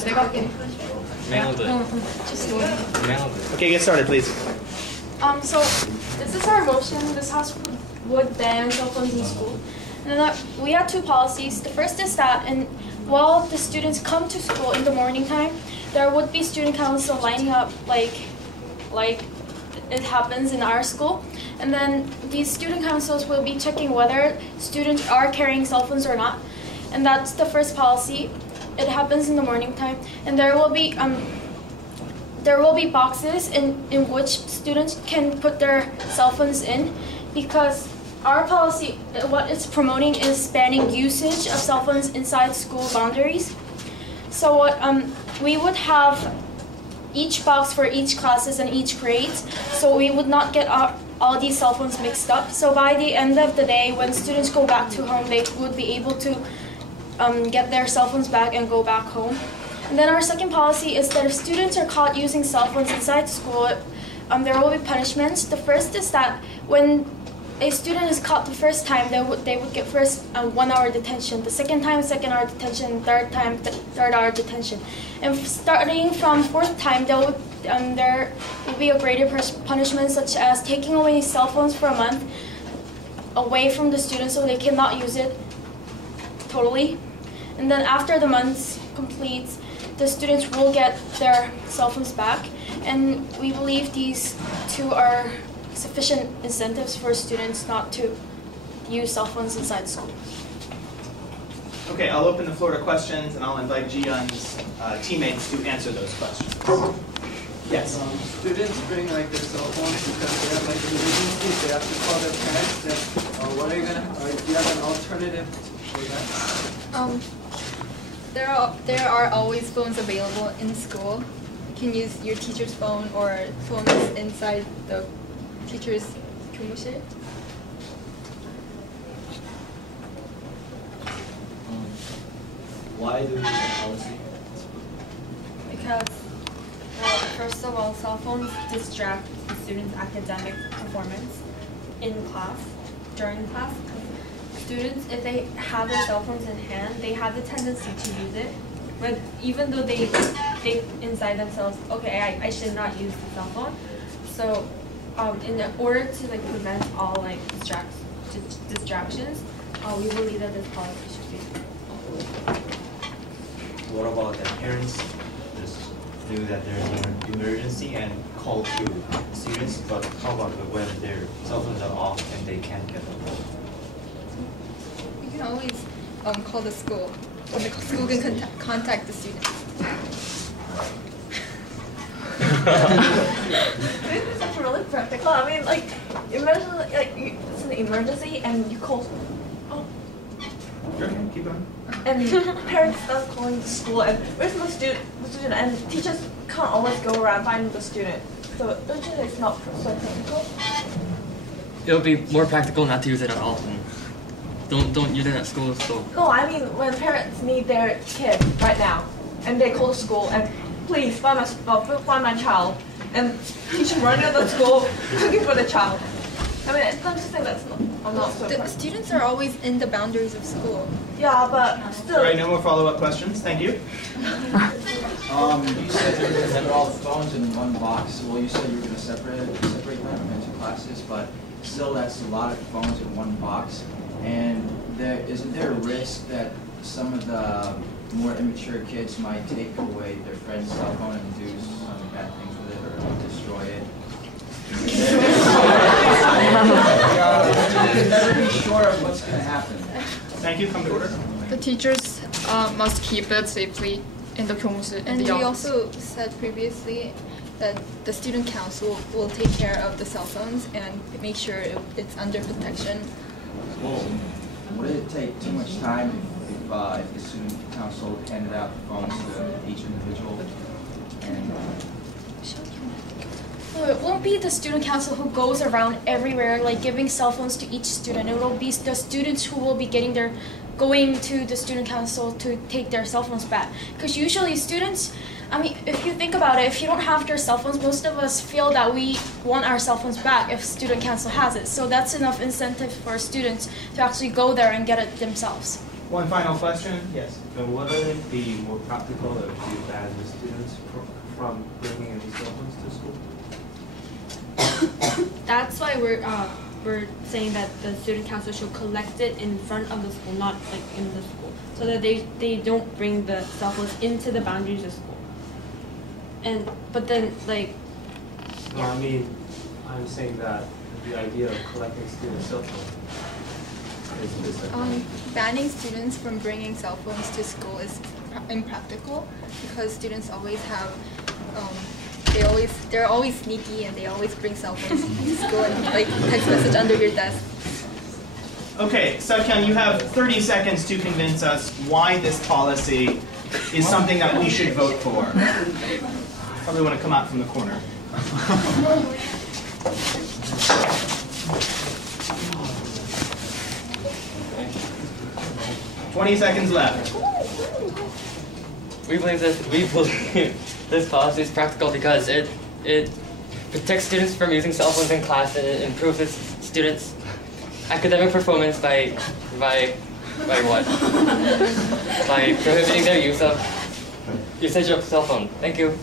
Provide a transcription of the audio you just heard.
내가 할게. Okay, get started, please. So this is our motion. This house would ban cell phones in school. And then we have two policies. The first is that, and while the students come to school in the morning time, there would be student council lining up like it happens in our school. And then these student councils will be checking whether students are carrying cell phones or not. And that's the first policy. It happens in the morning time, and there will be boxes in which students can put their cell phones in, because our policy, what it's promoting is banning usage of cell phones inside school boundaries. So what we would have each box for each classes and each grades, so we would not get all these cell phones mixed up. So by the end of the day, when students go back to home, they would be able to get their cell phones back and go back home. And then our second policy is that if students are caught using cell phones inside school, there will be punishments. The first is that when a student is caught the first time, they would get first 1 hour detention. The second time, 2nd hour detention. Third time, 3rd hour detention. And starting from 4th time, there will be a greater punishment, such as taking away cell phones for a month away from the students so they cannot use it totally. And then after the month completes, the students will get their cell phones back. And we believe these two are sufficient incentives for students not to use cell phones inside school. Okay, I'll open the floor to questions, and I'll invite Ji-Yun's teammates to answer those questions. Yes? Students bring like their cell phones because they have like an emergency, they have to call their parents. Then, what are you gonna? Do you have an alternative for that? There are always phones available in school. You can use your teacher's phone or phones inside the teacher's 교무실. Why do we need a policy? Because, first of all, cell phones distract the students' academic performance in class, during class. Students, if they have their cell phones in hand, they have the tendency to use it. But even though they think inside themselves, okay, I should not use the cell phone. So, in order to prevent all distractions, we believe that this policy should be. What about the parents just knew that there's an emergency and call to students, but how about when their cell phones are off and they can't get them? You can always call the school, and the school can contact the students. This is really practical. I mean, imagine it's an emergency and you call. Oh. Sure, keep going. And parents start calling the school, and where's the student? And teachers can't always go around finding the student. So don't you think it's not so practical? It would be more practical not to use it at all. Don't use it at school. So. No, I mean when parents need their kid right now, and they call the school and please find my child, and teacher running to the school looking for the child. I mean, don't you think that's not so The students are always in the boundaries of school. Yeah, but still. All right, no more follow-up questions. Thank you. You said you're going to put all the phones in one box. Well, you said you were going to separate them into classes, but still that's a lot of phones in one box. And isn't there a risk that some of the more immature kids might take away their friend's cell phone and do some bad things with it or destroy it? You can never be sure of what's going to happen. Thank you. Come to order. The teachers must keep it safely in the 교무실. And we also said previously that the student council will take care of the cell phones and make sure it's under protection. Well, would it take too much time if the student council handed out the phones to each individual? No, it won't be the student council who goes around everywhere giving cell phones to each student. It will be the students who will be going to the student council to take their cell phones back. Because usually students, I mean, if you think about it, if you don't have your cell phones, most of us feel that we want our cell phones back if student council has it. So that's enough incentive for students to actually go there and get it themselves. One final question? Yes. And wouldn't it be more practical if you ban the students from bringing any cell phones to school? That's why we're saying that the student council should collect it in front of the school, not like in the school, so that they don't bring the cell phones into the boundaries of school. But then like. No, I mean, I'm saying that the idea of collecting student cell phones is Banning students from bringing cell phones to school is impractical because students always have, they're always sneaky and they always bring cell phones to school and like text message under your desk. Okay, Seokhyun, you have 30 seconds to convince us why this policy is something that we should vote for. Probably want to come out from the corner. 20 seconds left. We believe this policy is practical because it protects students from using cell phones in class and it improves students' academic performance by what? By prohibiting their usage of cell phone. Thank you.